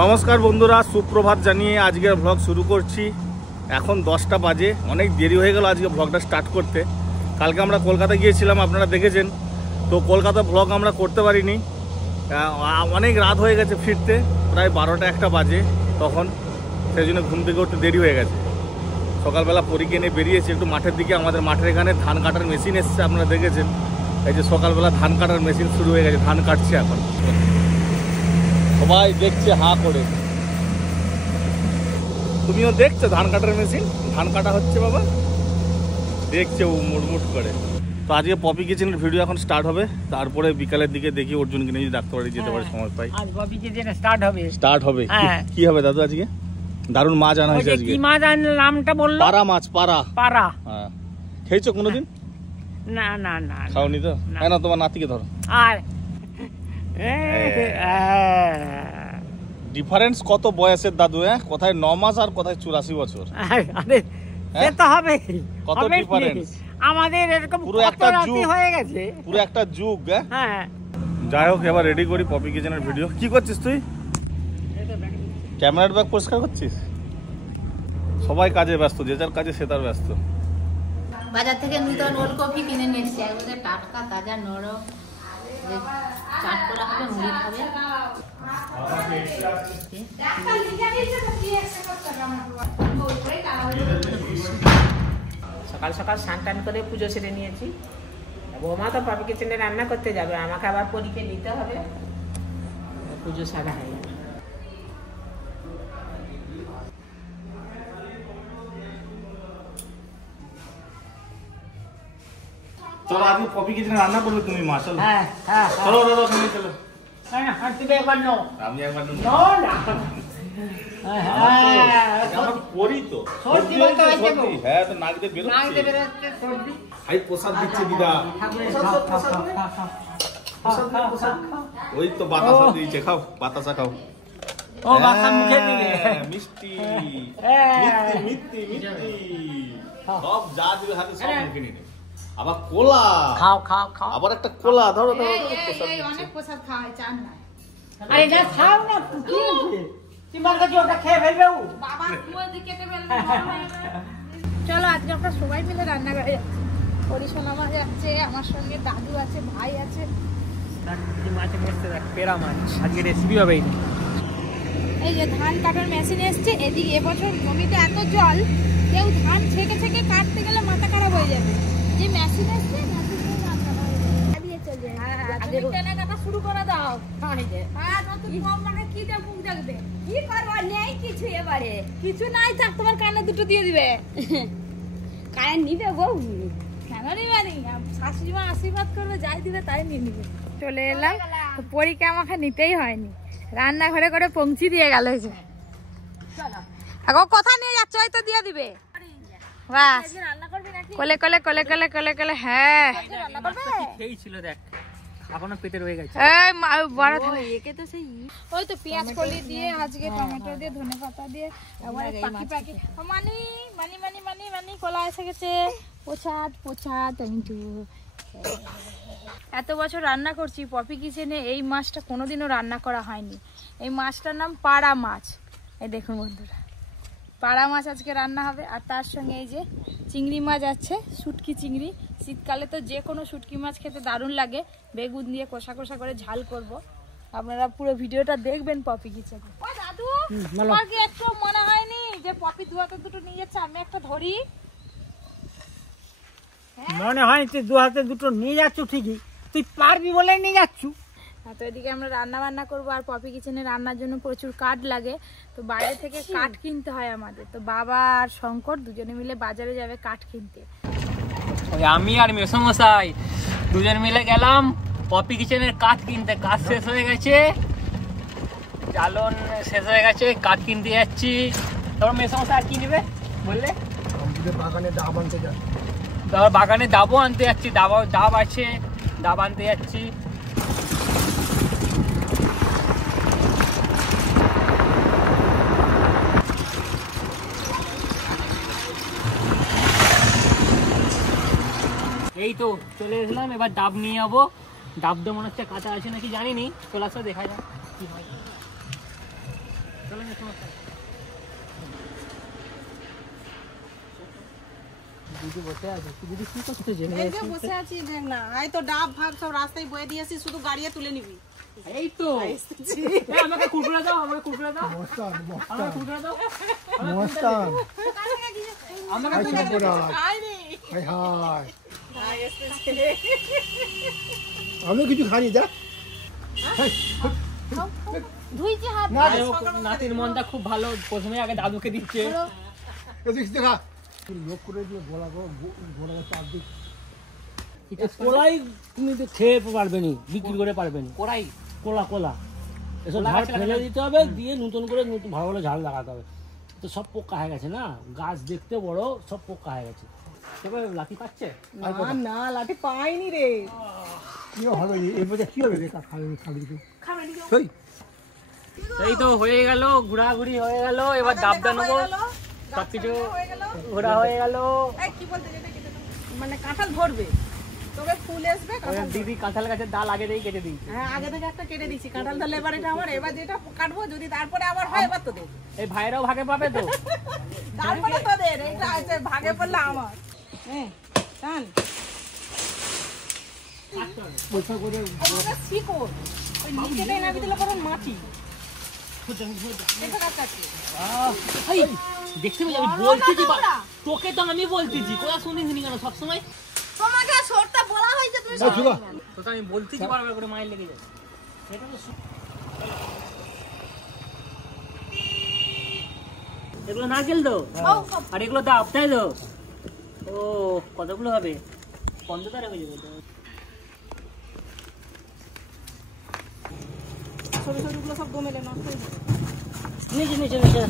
নমস্কার বন্ধুরা, সুপ্রভাত জানিয়ে আজকের ব্লগ শুরু করছি। এখন 10টা বাজে, অনেক দেরি হয়ে গেল আজকে ব্লগটা স্টার্ট করতে। কালকে আমরা কলকাতা গিয়েছিলাম, আপনারা দেখেছেন। তো কলকাতা ব্লগ আমরা করতে পারিনি, অনেক রাত হয়ে গেছে ফিরতে, প্রায় 12টা-1টা বাজে তখন। সেই জন্য ঘুম থেকে উঠতে দেরি হয়ে গেছে। সকালবেলা পরীক্ষা নিয়ে বেরিয়েছি একটু মাঠের দিকে। আমাদের মাঠের এখানে ধান কাটার মেশিন এসছে, আপনারা দেখেছেন। এই যে সকালবেলা ধান কাটার মেশিন শুরু হয়ে গেছে, ধান কাটছে এখন। সবাই দেখছে হা করে। তুমিও দেখছো ধান কাটার মেশিন? ধান কাটা হচ্ছে বাবা, দেখছে ও মুড়মুড় করে। তো আজকে পপি কিচেনের ভিডিও এখন স্টার্ট হবে। তারপরে বিকালের দিকে দেখি অর্জুনকে নিয়ে ডাক্তারবাড়ি যেতে পারি, সময় পাই। আজ পপি কিচেন স্টার্ট হবে। কি হবে দাদু আজকে? দারুণ মাছ আনা হয়েছে আজকে। কি মাছ আনলে নামটা বললো? পারা মাছ। পারা। হ্যাঁ, খেয়েছো কোনোদিন? না না না, খাওনি তো? হ্যাঁ না, তোমার নাতিকে ধরো। আর ডিফারেন্স কত বয়সের দাদু? কোথায় 9 মাস আর কোথায় 84 বছর। আরে সে তো হবে, কত ডিফারেন্স আমাদের এরকম পুরো একটা যুগ হয়ে গেছে, পুরো একটা যুগ। হ্যাঁ, যাই হোক, এবার রেডি করি পপি কিচেনের ভিডিও। কি করছিস তুই? ক্যামেরার ব্যাগ পরিষ্কার করছিস? সবাই কাজে ব্যস্ত, যে যার কাজে সে তার ব্যস্ত। বাজার থেকে নতুন ওলকপি কিনে নিয়ে এসেছি, একবারে টাটকা তাজা নরম। চাট করা হবে, মুড়ি খাবে। সকাল সকাল স্নান টান করে পুজো সেরে নিয়েছি। বৌমা তো পপি কিচেনে রান্না করতে যাবে, আমাকে আবার পরীক্ষা দিতে হবে। পুজো সারা হয়ে যাবে। চলো আজকে পপি কিচেনে রান্না করবে তুমি মা। চলো হ্যাঁ হ্যাঁ, চলো দাদা, তুমি চলো। তুমি একবার নাও। আমি একবার না করি তো। হ্যাঁ, তো নাক দিয়ে বেরোচ্ছে। ভাই প্রসাদ দিচ্ছে দিদা। ওই তো বাতাসা দিয়েছে, খাও বাতাসা খাও। ও বাতাসা মুখে দিবে। মিষ্টি মিষ্টি মিষ্টি সব যা দিবে হাতে সব মুখে নিয়ে নেবে। আবার কোলা খাও খাও খাও। আবার একটা কোলা ধরো ধরো। অনেক প্রসাদ খাওয়া হয়, চান না। আরে না খাও না, কি তোমার কাছে ওটা খেয়ে ফেলবে ও। বাবা কুয়ো দিয়ে কেটে ফেলবে। চলো আজকে আমরা সবাই মিলে রান্না করে পরিশোনা মা যাচ্ছে, আমার সঙ্গে দাদু আছে, ভাই আছে। মাছ এসছে, দেখ পেরা মাছ। আজকে রেসিপি হবে। এই যে ধান কাটার মেশিন এসছে। এদিকে এবছর জমিতে এত জল, কেউ ধান ছেঁকে ছেঁকে কাটতে গেলে মাথা খারাপ হয়ে যাবে। যে মেশিন এসছে, মেশিনে রান্না দিয়ে চলবে। আগে টেনে কাটা শুরু করে দাও। হ্যাঁ, নতুন কম মানে কি দিয়ে মুখ দেখবে? কি করবো, নেই কিছু এবারে। কিছু নাই, থাক তোমার কানে দুটো দিয়ে দিবে। কানে নিবে বউ? কেন নিবে নি? শাশুড়ি মা আশীর্বাদ করবে, যাই দিবে তাই নিয়ে নিবে। চলে এলাম, পরীক্ষা আমাকে নিতেই হয়নি, রান্নাঘরে করে পৌঁছি দিয়ে গেল। এখন কোথা নিয়ে যাচ্ছ? ওই তো দিয়ে দিবে। বাস, কোলে কোলে কোলে কোলে কোলে কোলে। হ্যাঁ, খেয়েছিল, দেখ এখনো পেটে রয়ে গেছে। ওই তো পেঁয়াজ কলি দিয়ে, আজকে টমেটো দিয়ে, ধনেপাতা দিয়ে, পাখি পাখি মানি মানি মানি মানি মানি কলা এসে গেছে। পোছাদ পোছাদ টমেটো। এত বছর রান্না করছি পপি কিচেনে, এই মাছটা কোনোদিনও রান্না করা হয়নি। এই মাছটার নাম পাড়া মাছ। এই দেখুন বন্ধুরা, পাড়া মাছ আজকে রান্না হবে। আর তার সঙ্গে এই যে চিংড়ি মাছ আছে, শুটকি চিংড়ি। শীতকালে তো যে কোনো শুটকি মাছ খেতে দারুণ লাগে। বেগুন দিয়ে কষা কষা করে ঝাল করব। আপনারা পুরো ভিডিওটা দেখবেন পপি কিচেনে। ও দাদু, তোমার কি একটু মনে হয়নি যে পপি দুহাতে দুটো নিয়ে যাচ্ছে, আমি একটা ধরি? মনে হয় তুই দু হাতে দুটো নিয়ে যাচ্ছ, ঠিকই, তুই পারবি বলে নিয়ে যাচ্ছ। তো এদিকে আমরা রান্না বান্না করবো। আর পপি কিচেনে রান্নার জন্য প্রচুর কাঠ লাগে, তো বাইরে থেকে কাঠ কিনতে হয় আমাদের। তো বাবা আর শঙ্কর দুজনে মিলে বাজারে যাবে কাঠ কিনতে। আমি আর মেসমশাই দুজন মিলে গেলাম পপি কিচেনের কাঠ কিনতে। কাঠ শেষ হয়ে গেছে, জ্বালন শেষ হয়ে গেছে, কাঠ কিনতে যাচ্ছি। তারপর মেসমশাই আর কি নেবে বললে? বাগানে ডাব আনতে যাচ্ছি। তারপর বাগানে ডাবও আনতে যাচ্ছি, ডাব আছে, ডাব আনতে যাচ্ছি। এই তো চলে এসলাম, এবার ডাব নিয়ে যাবো। ডাব তো মনে হচ্ছে কাঁচা আছে নাকি জানিনি, চলে আসো দেখা যাক কি হয়। চলো মেসমশাই। দিদি বসে আছে, দিদি কি করতে এই যে বসে আছি, দেখ না, এই তো ডাব ভাগ সব রাস্তায় বয়ে দিয়েছি, শুধু গাড়িয়ে তুলে নিবি। এই তো আমাকে কুকুরা দাও, আমাকে কুকুরা দাও, আমাকে কুকুরা দাও, নমস্কার। আমাকে কুকুরা দাও। হাই হাই, আমিও কিছু খাইনি, যা ধুইছে হাত। নাতির মনটা খুব ভালো, প্রথমে আগে দাদুকে দিচ্ছে। দেখা লোক করে দিয়ে গোলা গোলা চাপ দিক। কোলাই তুমি তো খেয়ে পারবে নি, বিক্রি করে পারবে নি। কোরাই কোলা কোলা এসব কোলা ঝাড় গাছ ফেলে লাগানো। দিতে হবে, দিয়ে নতুন করে ভালো ভালো ঝাড় লাগাতে হবে। তো সব পোকা হয়ে গেছে না, গাছ দেখতে বড়, সব পোকা হয়ে গেছে। তবে লাঠি পাচ্ছে না না, লাঠি পাইনি রে। কি হবে এরপরে কি হবে দেখা খাবি খাবি এই তো হয়ে গেল, ঘোরাঘুরি হয়ে গেল, এবার ডাবটা নেবো, সবকিছু ঘোরা হয়ে গেল। কি বলতে যেটা কেটে দাও। মানে কাঁঠাল ধরবে, তবে ফুল আসবে, কাঁঠাল দিদি কাঁঠাল গাছের ডাল আগে দিয়ে কেটে দিই। হ্যাঁ, আগে থেকে একটা কেটে দিচ্ছি কাঁঠাল ধরলে, এবার এটা আমার, এবার যেটা কাটবো যদি তারপরে আবার হয় এবার তোদের, এই ভাইরাও ভাগে পাবে তো। তারপরে তোদের, এটা আছে ভাগে পড়লে আমার। হ্যাঁ টান পয়সা করে ওটা শিকড়, ওই নিচে নেই নাবি দিলে পরে মাটি। এটা কাটছে দেখতে পেলে আমি বলতেছি, তোকে তো আমি বলতেছি, কোথা শুনিস নি কেন সবসময়? তোমাকে সরতে বলা হয়েছে, তুমি তো আমি বলতেছি বারবার করে, মাইল লেগে যায়। সেটা তো এগুলো নারকেল তো, আর এগুলো ডাব, তাই তো? ও কতগুলো হবে? 15 হয়ে যাবে। সরু সরুগুলো সব দমেলে নষ্ট হয়ে যাবে। নিচে নিচে নিচে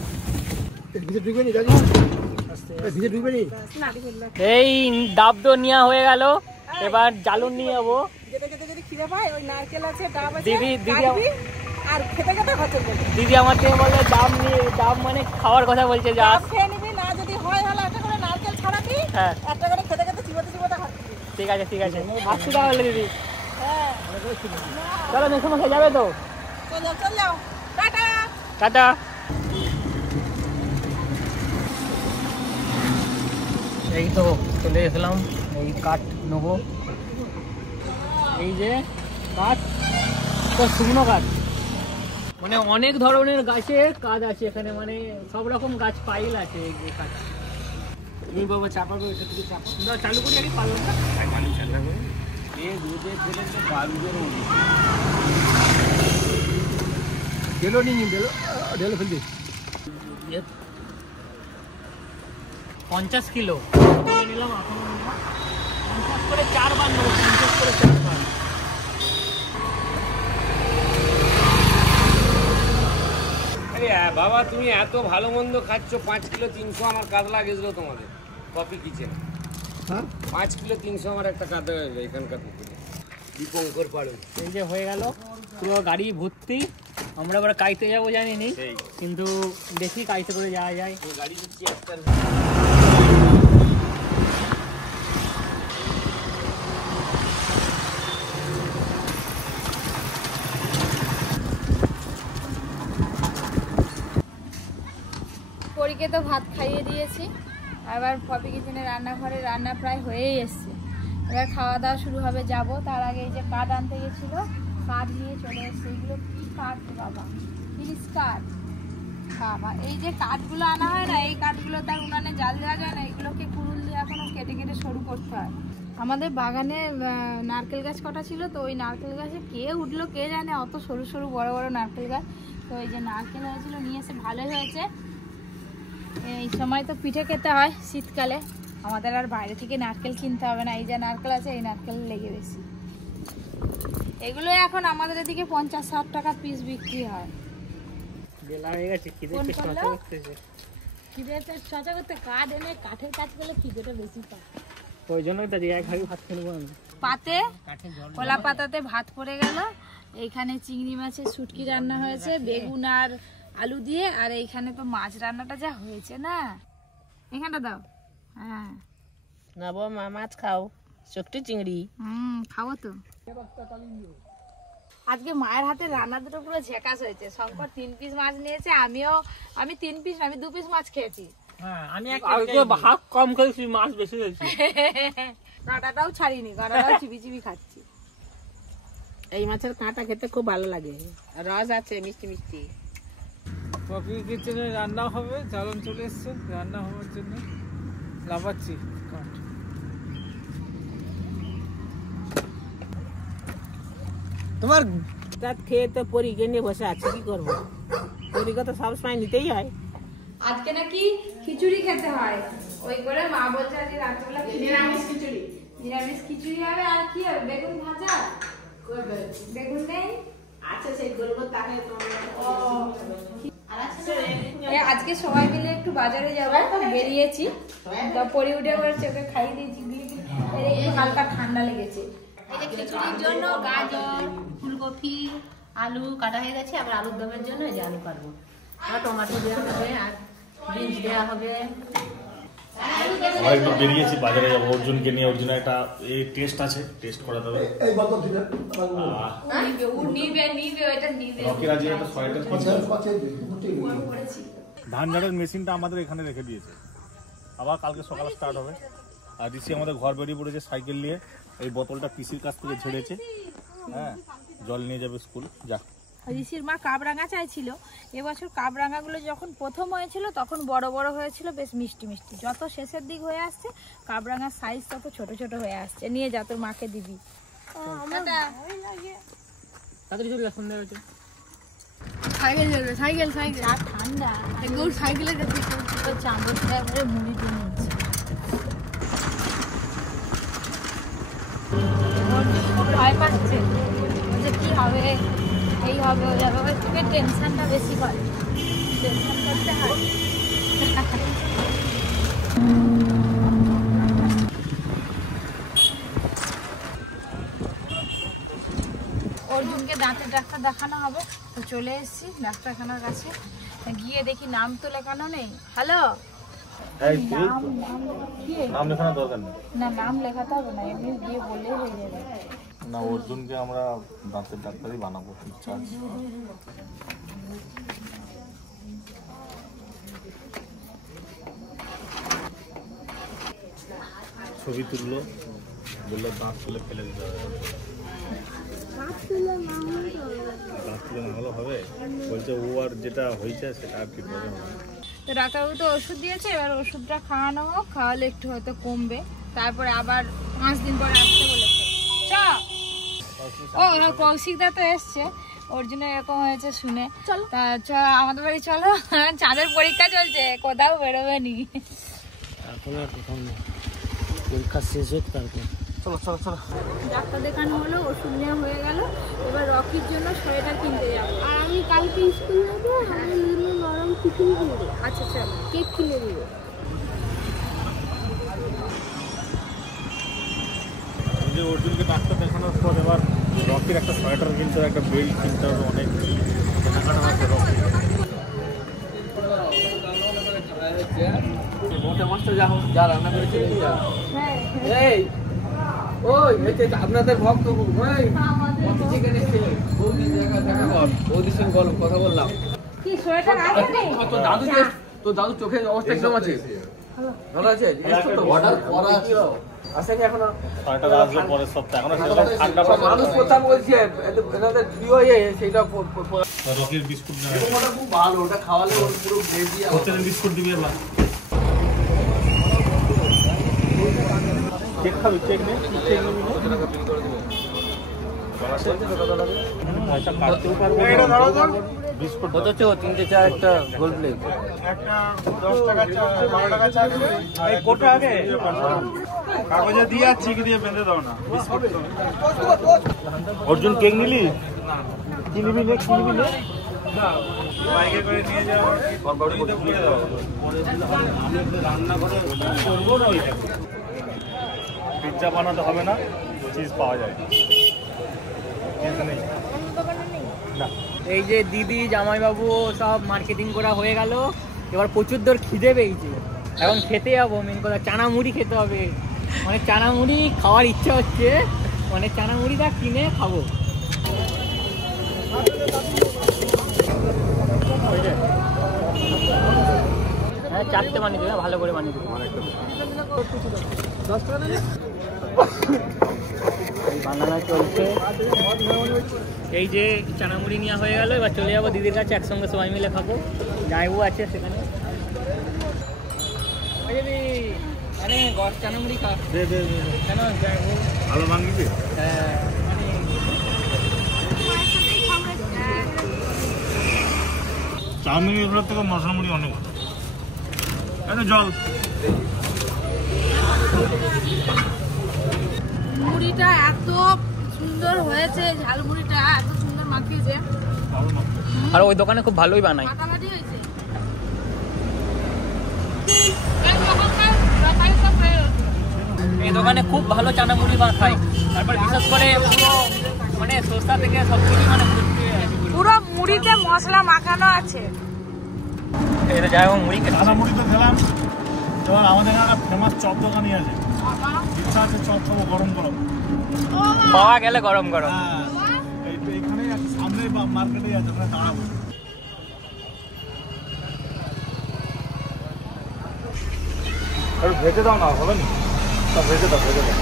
ভিতরে ঢুকবে নি, জানি ভিতরে ঢুকবে নি। এই ডাব তো নেওয়া হয়ে গেল, এবার জালুন নিয়ে যাবো। যেতে যেতে যদি খিদে পায়, ওই নারকেল আছে, ডাব আছে, দিদি কাটবি, আর খেতে খেতে খরচ করবি। দিদি আমার থেকে বলে ডাব নিয়ে, ডাব মানে খাওয়ার কথা বলছে, যা ডাব খেয়ে নিবি, না যদি হয় হলে একটা করে নারকেল ছাড়াবি, হ্যাঁ একটা করে খেতে খেতে চিবোতে চিবোতে খাচ্ছি। ঠিক আছে ঠিক আছে, 80 টাকা হলে দিদি। হ্যাঁ, চলো মেসমশাই যাবে তো, চল যাও, টাটা। টাটা। এই তো চলে এসলাম, এই কাঠ নেবো, এই যে কাঠ, তো শুকনো কাঠ, মানে অনেক ধরনের গাছের কাজ আছে এখানে, মানে সব রকম গাছ পাইল আছে এই যে কাঠ। তুমি বাবা চাপাবে, এটা থেকে চাপা। দাও, চালু করি আগে, পারলাম না। ঢেলো নি, ঢেলো ফেলবি। 50 কিলো নিলাম, এখন 50 করে 4 বার নেবো, 50 করে 4 বার। আরে বাবা, তুমি এত ভালো মন্দ খাচ্ছ, 5 কিলো 300 আমার কাতলা গেছিল তোমাদের কপি কিচেন। হ্যাঁ 5 কিলো 300 আমার একটা কাতলা গেছিল এখানকার পুকুরে, দীপঙ্কর পাড়ে। এই যে হয়ে গেল, পুরো গাড়ি ভর্তি। আমরা আবার কাইতে যাবো জানিনি, কিন্তু দেখি কাইতে করে যাওয়া যায়। গাড়ি দিচ্ছি একটা। পরীকে তো ভাত খাইয়ে দিয়েছি, আবার পপি কিচেনের রান্নাঘরে রান্না প্রায় হয়েই এসছে। এবার খাওয়া দাওয়া শুরু হবে, যাব তার আগে এই যে কাঠ আনতে গেছিলো, কাঠ নিয়ে চলে এসছে। এগুলো কি কাঠ বাবা, ফিনিশ কাঠ বাবা। এই যে কাঠগুলো আনা হয় না, এই কাঠগুলো তার উনানে জাল দেওয়া যায় না, এগুলোকে কুড়ুল দিয়ে এখনো কেটে কেটে সরু করতে হয়। আমাদের বাগানে নারকেল গাছ কটা ছিল, তো ওই নারকেল গাছে কে উঠলো কে জানে, অত সরু সরু বড় বড় নারকেল গাছ। তো এই যে নারকেল হয়েছিল, নিয়ে এসে ভালোই হয়েছে। এই সময় তো পিঠে খেতে হয় শীতকালে, আমাদের আর বাইরে থেকে নারকেল কিনতে হবে না। এই যে নারকেল আছে, এই নারকেল লেগে বেশি। এগুলো এখন আমাদের এদিকে 50-60 টাকা পিস বিক্রি হয়। বেলা হয়ে গেছে, খিদে কোন পেট করলো? মাথা করতেছে। খিদেতে চর্চা করতে কাঠ এনে কাঠের কাজ করলে খিদেটা বেশি পায়। ওই জন্যই তো এক ভাগে ভাত খেয়ে নেবো আমি। পাতে কলা পাতাতে ভাত পড়ে গেল, এইখানে চিংড়ি মাছের শুটকি রান্না হয়েছে বেগুন আর আলু দিয়ে, আর এইখানে তো মাছ রান্নাটা যা হয়েছে না, এখানটা দাও। হ্যাঁ না বাবা, মাছ খাও, শুটকি চিংড়ি। খাবো তো। আজকে মায়ের হাতে রান্না দুটো পুরো ঝেকাস হয়েছে। শঙ্কর 3 পিস মাছ নিয়েছে, আমি 3 পিস আমি 2 পিস মাছ খেয়েছি। হ্যাঁ আমি আজকে ভাগ কম খেয়েছি, মাছ বেশি খেয়েছি। কাঁটাটাও ছাড়িনি, কাঁটাটাও চিবি চিবি খাচ্ছি। এই মাছের কাঁটা খেতে খুব ভালো লাগে, রস আছে মিষ্টি মিষ্টি। পপি কিচেনে রান্না হবে, চালন চলে এসছে রান্না হওয়ার জন্য। লাফাচ্ছি তোমার তাত খেয়ে তো পরীকে নিয়ে বসে আছে, কি করবো? পরীকে তো সবসময় নিতেই হয়। আজকে নাকি খিচুড়ি খেতে হয়, ওই করে মা বলছে আজকে রাত্রিবেলা নিরামিষ খিচুড়ি হবে। আর কি হবে? বেগুন ভাজা, বেগুন নেই। আচ্ছা সেই বলবো তাহলে আজকে সবাই মিলে একটু বাজারে যাবো, বেরিয়েছি। পরে উঠে বলছে ওকে খাইয়ে দিয়েছি, একটু হালকা ঠান্ডা লেগেছে। এই যে খিচুড়ির জন্য গাজর, ফুলকপি, আলু কাটা হয়ে গেছে। আবার আলুর দমের জন্য এই যে আলু কাটবো, আর টমেটো দেওয়া হবে, আর বিনস দেওয়া হবে। আমরা একটু বেরিয়েছি বাজারে যাবো অর্জুনকে নিয়ে। অর্জুনের একটা এই টেস্ট আছে, টেস্ট করাতে হবে। রকির আজকে একটা সোয়েটার ধান ঝাড়ের মেশিনটা আমাদের এখানে রেখে দিয়েছে, আবার কালকে সকালে স্টার্ট হবে। আর ঋষি আমাদের ঘর বেরিয়ে পড়েছে সাইকেল নিয়ে। এই বোতলটা পিসির কাছ থেকে ঝেড়েছে, হ্যাঁ জল নিয়ে যাবে স্কুল। যা ঋষির মা কাবরাঙা চাইছিল, এবছর কাবরাঙাগুলো যখন প্রথম হয়েছিল তখন বড় বড় হয়েছিল, বেশ মিষ্টি মিষ্টি। যত শেষের দিক হয়ে আসছে কাবরাঙার সাইজ তত ছোট ছোট হয়ে আসছে। নিয়ে যা, তোর মাকে দিবি। তাড়াতাড়ি চলে আসুন দেবে। সাইকেল চলবে, সাইকেল সাইকেল। আর ঠান্ডা একদম সাইকেলে যেতে চামচটা করে মুড়ি দিয়ে নিচ্ছে। ভয় পাচ্ছে যে কি হবে, এই হবে ওই হবে, ওই থেকে টেনশনটা বেশি করে, টেনশন করতে হয়। অর্জুনকে দাঁতের ডাক্তার দেখানো হবে, তো চলে এসেছি ডাক্তারখানার কাছে। গিয়ে দেখি নাম তো লেখানো নেই। হ্যালো, নাম লেখানোর দরকার নেই। না নাম লেখাতে হবে না, এমনি গিয়ে বললেই হয়ে যাবে। না অর্জুনকে আমরা দাঁতের ডাক্তারই বানাবো, ইচ্ছা আছে। ছবি তুললো, বললো দাঁত তুলে ফেলে দিতে হবে। দাঁত তুলে না হলে হবে? বলছে ও আর যেটা হয়েছে সেটা আর ঠিক হবে না। তো ডাক্তারবাবু তো ওষুধ দিয়েছে, এবার ওষুধটা খাওয়ানো হোক, খাওয়ালে একটু হয়তো কমবে। তারপরে আবার 5 দিন পরে আসতে বলেছে। ও কৌশিকদা তো এসছে, ওর জন্য এরকম হয়েছে শুনে। তা আমাদের বাড়ি চলো, চাঁদের পরীক্ষা চলছে, কোথাও বেরোবে নি এখন। আর কোথাও নেই, পরীক্ষা শেষ হোক তারপর। চলো চলো চলো। ডাক্তার দেখানো হলো, ওষুধ নেওয়া হয়ে গেল। এবার রকির জন্য সোয়েটার কিনতে যাবো। আর আমি কালকে স্কুল যাবো, আমার জন্য নরম টিফিন কিনবো। আচ্ছা চলো, কেক কিনে দিবো। অর্জুনকে ডাক্তার দেখানোর পর এবার রকির একটা সোয়েটার কিনতে হবে, একটা বেল্ট কিনতে হবে, অনেক কেনাকাটা আছে রকি। আপনাদের ভক্ত কথা বললাম। কি সোয়েটার আছে নেই? তো দাদু চোখের অবস্থা কিরকম আছে? ভালো আছে? অর্ডার করা আছে আসেনি এখনো। সোয়েটার আসবে পরের সপ্তাহে, এখনো সেরকম ঠান্ডা পড়ে। মানুষ কথা বলছে এনাদের প্রিয় সেইটা রকির বিস্কুট নেবে, ওটা খুব ভালো, ওটা খাওয়ালে ওর পুরো গ্রেভি হোটেলের বিস্কুট দিবি। এবার কেক খাবি? কেক নেই, কেক নিবি না? পয়সা কাটতেও পারবো বিস্কুট কত চো? 3 4 একটা গোল প্লেট, একটা 10 টাকা 12 টাকা চা দিবে। এই কোটা আগে কাগজে দিয়ে আর চিক দিয়ে বেঁধে দাও না বিস্কুট। অর্জুন কেক নিলি? না। কি নিবি নে? কি নিবি নে? না, বাইকে করে নিয়ে যাও, বড়িতে পুড়ে দাও। আমি রান্না করে করবো না। ওইটা পিৎজা বানাতে হবে না, চিজ পাওয়া যায়। এই যে দিদি জামাইবাবু সব মার্কেটিং করা হয়ে গেল, এবার প্রচুর দর খিদে পেয়েছে, এখন খেতে যাবো। মেন কথা চানা মুড়ি খেতে হবে, মানে চানা মুড়ি খাওয়ার ইচ্ছা হচ্ছে, মানে চানা মুড়িটা কিনে খাবো। হ্যাঁ 4টে বানিয়ে দেবে, ভালো করে বানিয়ে দেবে। বানানো চলছে। এই যে চানামুড়ি নেওয়া হয়ে গেল, এবার চলে যাবো দিদির কাছে, একসঙ্গে সবাই মিলে খাবো। জামাইবু আছে সেখানে। আরে গড় চানামুড়ি খা। দে দে দে। কেন জামাইবু ভালো মাংগিবি? হ্যাঁ চাউমিন এগুলোর থেকে মশলা মুড়ি অনেক ভালো। একটু জল। মুড়িটা এত সুন্দর হয়েছে, ঝাল মুড়িটা এত সুন্দর মাখিয়েছে। আর ওই দোকানে খুব ভালোই বানায়। মাখামাখি হয়েছে। এই দোকানে খুব ভালো চানামুড়ি খায়। তারপর বিশেষ করে পুরো মানে সস্তা থেকে সবকিছু মানে পুরো মুড়িতে মশলা মাখানো আছে। এটা যাই হোক মুড়ি খেতে চানা মুড়ি তো খেলাম। এবার আমাদের এখানে ফেমাস চপ দোকানই আছে। ইচ্ছা আছে চপ খাবো গরম গরম। পাওয়া গেলে গরম গরম। হ্যাঁ এইখানেই আছে, সামনে মার্কেটেই আছে, ওখানে দাঁড়াবো। ভেজে দাও না, হবে না? সব ভেজে দাও, ভেজে দাও।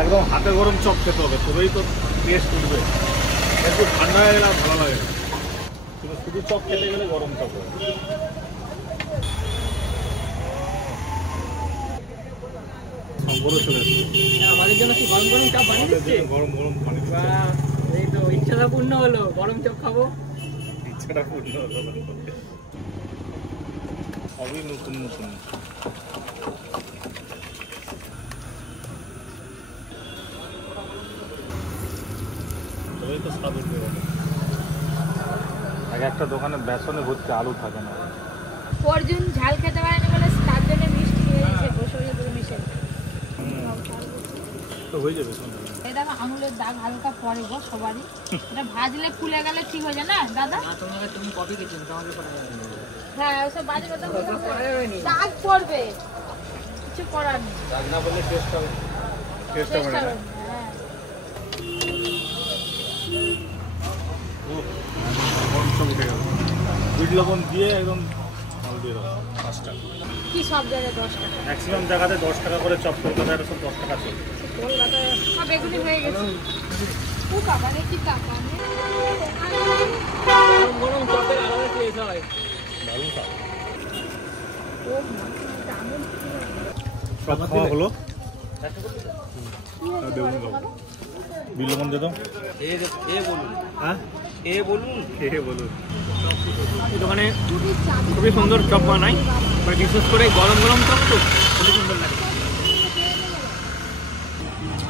একদম হাতে গরম চপ খেতে হবে, তবেই তো টেস্ট উঠবে। একটু ঠান্ডা হয়ে গেলে ভালো লাগে না। কিন্তু শুধু চপ খেতে গেলে গরম চপ হবে। চলে আসছে আমাদের জন্য কি গরম গরম চপ বানিয়ে দিচ্ছে? গরম গরম পানি। এই তো ইচ্ছাটা পূর্ণ হলো, গরম চপ খাবো। ইচ্ছাটা পূর্ণ হলো। সবই নতুন নতুন। তো স্বাদ উঠবে। এক একটা দোকানে বেসনে ভর্তি আলু থাকে না। অর্জুন ঝাল খেতে পারেনি বলে তার জন্য মিষ্টি দিয়ে দিয়েছে, বসরে করে মিশে। তো হয়ে যাবে। এই দেখো আঙুলের দাগ হালকা পড়ে গো সবারই। এটা ভাজলে ফুলে গেলে ঠিক হয়ে যায় না দাদা? তুমি কপি খেয়েছেন, তোমাকে পড়া যাবে না। হ্যাঁ ওসব বাজে কথা দাগ পড়বে, কিছু করার নেই। দাগ না বললে টেস্ট হবে। টেস্ট হবে না। হ্যাঁ উঠে গেল। বিট লবণ দিয়ে একদম মাল দিয়ে দাও 5 টাকা। কি সব জায়গায় 10 টাকা? ম্যাক্সিমাম জায়গাতে 10 টাকা করে চপ। কলকাতায় সব 10 টাকা চলছে। কলকাতায় সব এগুলি হয়ে গেছে। ও কাকারে কি টাকা নেই? গরম গরম চপের আলাদা টেস্ট হয়। দারুণ স্বাদ। ও দারুণ। সব খাওয়া হলো। বেগুন খাবো। বিট লবণ দিয়ে দাও। এ বলুন, হ্যাঁ এ বলুন, বলুন। এই দোকানে খুবই সুন্দর চপ বানায়, বিশেষ করে গরম গরম চপ তো খুবই সুন্দর লাগে।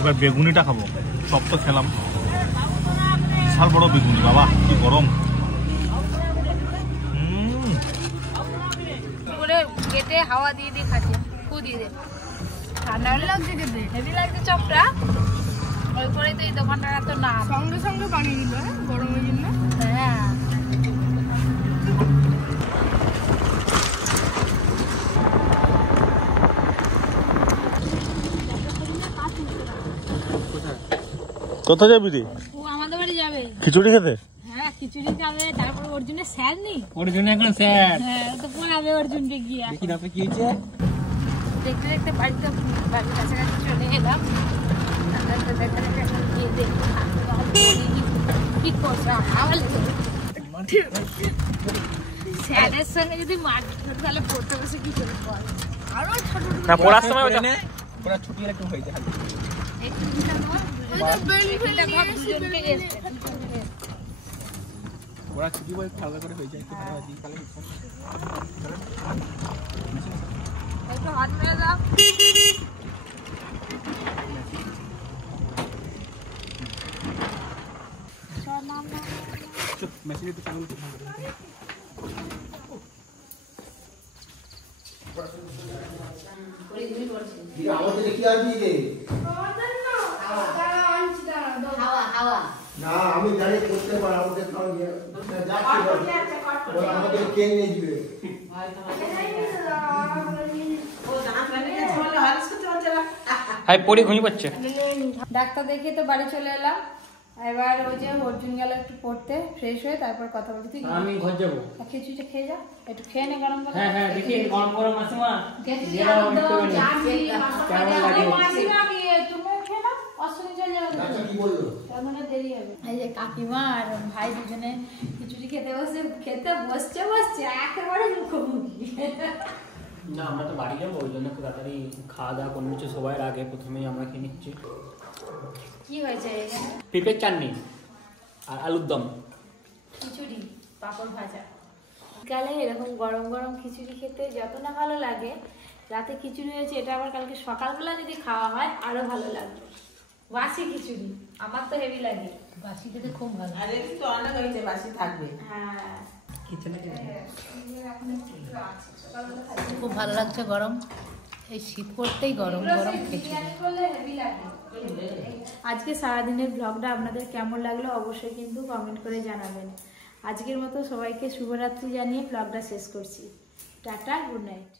এবার বেগুনিটা খাবো। চপ তো খেলাম, বিশাল বড় বেগুনি, বাবা কি গরম। করে কেটে হাওয়া দিয়ে দিয়ে খাচ্ছে, ফু দিয়ে দে। ঠান্ডা হলে লাগছে খেতে, হেভি লাগছে চপটা। ওই করেই তো এই দোকানটার এত নাম। সঙ্গে সঙ্গে বানিয়ে দিল গরমের জন্য। হ্যাঁ কোথায় যাবি রে? ও আমাদের বাড়ি যাবে খিচুড়ি খেতে। হ্যাঁ খিচুড়ি খাবে, তারপর অর্জুনের স্যার নেই। অর্জুন এখন স্যার। হ্যাঁ তো পড়াবে অর্জুনকে গিয়ে। দেখি না কি হয়েছে। দেখতে দেখতে বাড়ির কাছাকাছি চলে এলাম। কি করছো স্যারের সঙ্গে যদি মারপিট করতে তাহলে পড়তে বসে কি করে পড়ে? আরো ছোট না পড়ার সময় ওটা পুরো ছুটি একটু হয়েছে। ওরা ছুটি বই খাওয়া করে হয়ে যায়। একটু হাত মেরে দাও। মেসেজ একটু চালু করতে আমাদের কি আসবি রে? না আমি জানি করতে পারি, আমাদের আমাদের কে নিয়ে যাবে? হাই পড়ে ঘুমিয়ে পড়ছে। ডাক্তার দেখিয়ে তো বাড়ি চলে এলাম। এবার ওই যে অর্জুন গেল একটু পড়তে, ফ্রেশ হয়ে তারপর কথা বলতে। তুই আমি ঘর যাবো। খিচুড়িটা খেয়ে যা, একটু খেয়ে নে গরম গরম। হ্যাঁ দেখি গরম গরম মাসিমা মাসিমা কি তুমি খেয়ে নাও, অশ্বিনী চলে যাবে কি বললো তার মানে দেরি হবে। এই যে কাকিমা আর ভাই দুজনে খিচুড়ি খেতে বসছে একেবারে মুখোমুখি। না আমরা তো বাড়ি যাবো, ওই জন্য একটু তাড়াতাড়ি খাওয়া দাওয়া করে নিচ্ছি সবাই আগে, প্রথমেই আমরা খেয়ে নিচ্ছি। কি হয়েছে এখানে? পেঁপের চাটনি আর আলুর দম, খিচুড়ি, পাঁপড় ভাজা। বিকালে এরকম গরম গরম খিচুড়ি খেতে যত না ভালো লাগে, রাতে খিচুড়ি হয়েছে এটা আবার কালকে সকালবেলা যদি খাওয়া হয় আরো ভালো লাগবে। বাসি খিচুড়ি আমার তো হেভি লাগে, বাসি খেতে খুব ভালো। আরে তো অনেক হয়েছে, বাসি থাকবে। হ্যাঁ খুব ভালো লাগছে গরম, এই শীত পড়তেই গরম গরম খিচুড়ি। আজকে সারাদিনের ব্লগটা আপনাদের কেমন লাগলো অবশ্যই কিন্তু কমেন্ট করে জানাবেন। আজকের মতো সবাইকে শুভরাত্রি জানিয়ে ব্লগটা শেষ করছি। Tata, good night.